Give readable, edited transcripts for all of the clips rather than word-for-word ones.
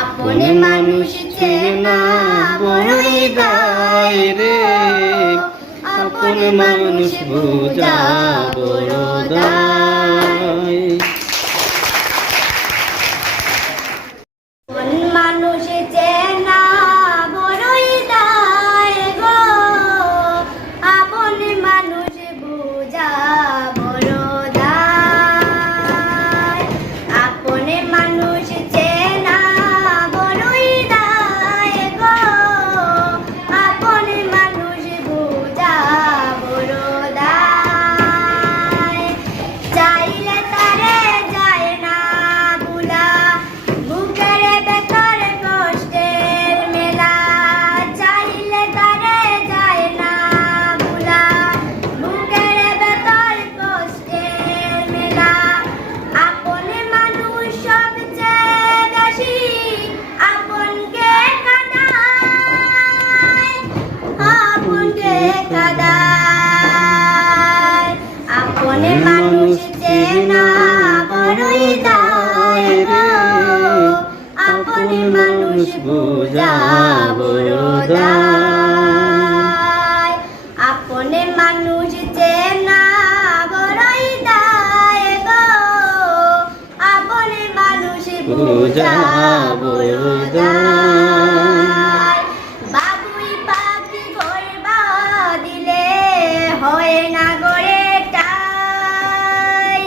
আপনে মানুষ চেনা বড়ই দায় রে, আপন মানুষ বোঝা বড় দায়। আপন মানুষ চেনা বড়ই দায় গো, আপন মানুষ বোঝা বড় দায়। আপন মানুষ চেনা বড়ই দায় গো, আপন মানুষ বোঝা বড় দায়। চাইলে তারে যায় না ভুলা, বুকের ভেতর কষ্টের মেলা। চাইলে তারে যায় না ভুলা, বুকের ভেতর কষ্টের মেলা। আপন মানুষ সবচেয়ে বেশি আপনকে কাঁদায়, আপনকে কাঁদায়। আপন মানুষ চেনা বড়ই দায় গো, আপন মানুষ বোঝা বড় দায়। আপন মানুষ চেনা বড়ই দায় গো, আপন মানুষ বোঝা বড় দায়। বাবুই পাখি ঘর দিলে হয় না গড়ে টাই,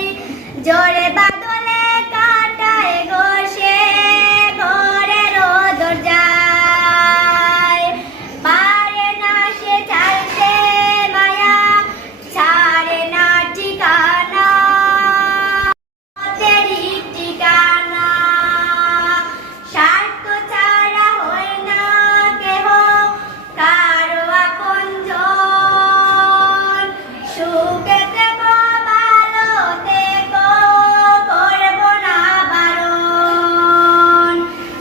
জোরে বাদলে কাটায় গো সে ঘরের দরজায়। পারে না সে ছাড়তে মায়া, ছাড়ে না ঠিকানা, পথেরই ঠিকানা। স্বার্থ ছাড়া হয় না কেহ কারো আপনজন। সুখে থেকো ভালো থেকো, করব না বারণ।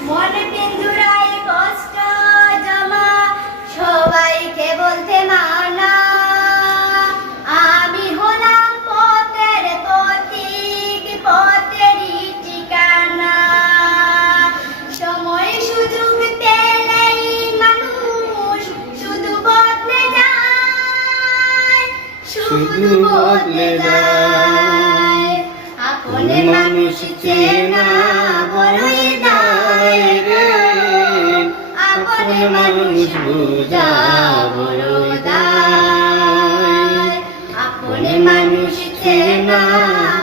মন পিঞ্জুরায় কষ্ট জমা, সবাইকে বলতে মানা। আমি হলাম পথের পথিক, পথেরই ঠিকানা। সময় সুযোগ পেলেই মানুষ শুধু বদলে যায়, শুধু বদলে যায়। আপন মানুষ চেনা বড়ই দায় রে, আপন মানুষ বোঝা বড় দায়। আপন মানুষ চেনা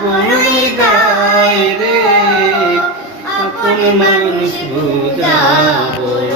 বড়ই দায় রে, আপন মানুষ বোঝা বড়